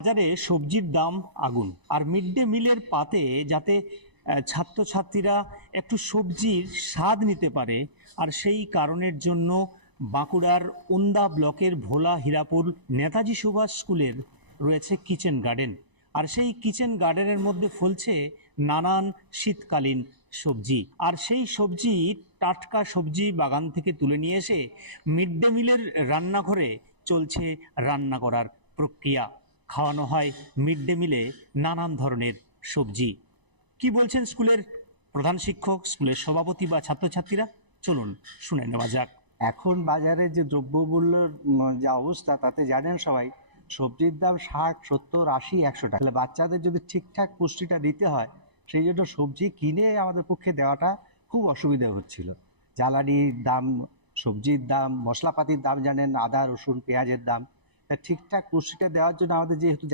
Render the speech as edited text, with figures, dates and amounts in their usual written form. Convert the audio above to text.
বাজারে সবজির দাম আগুন, আর মিড ডে মিলের পাতে যাতে ছাত্রছাত্রীরা একটু সবজির স্বাদ নিতে পারে, আর সেই কারণের জন্য বাঁকুড়ার ওন্দা ব্লকের ভোলা হীরাপুর নেতাজি সুভাষ স্কুলের রয়েছে কিচেন গার্ডেন। আর সেই কিচেন গার্ডেনের মধ্যে ফলছে নানান শীতকালীন সবজি, আর সেই সবজি টাটকা সবজি বাগান থেকে তুলে নিয়ে এসে মিড ডে মিলের রান্নাঘরে চলছে রান্না করার প্রক্রিয়া। খাওয়ানো হয় মিড ডে মিলে নানান ধরনের সবজি। কি বলছেন স্কুলের প্রধান শিক্ষক, স্কুলের সভাপতি বা ছাত্রছাত্রীরা? চলুন শুনে নেওয়া যাক। এখন বাজারে যে দ্রব্যমূল্যের যা অবস্থা, তাতে জানেন সবাই সবজির দাম 60, 70, 80, 100 টাকা। তাহলে বাচ্চাদের যদি ঠিকঠাক পুষ্টিটা দিতে হয়, সেই জন্য সবজি কিনে আমাদের পক্ষে দেওয়াটা খুব অসুবিধা হচ্ছিল। জ্বালানির দাম, সবজির দাম, মশলাপাতির দাম, জানেন আদা রসুন পেঁয়াজের দাম, তা ঠিকঠাক পুষ্টিটা দেওয়ার জন্য আমাদের যেহেতু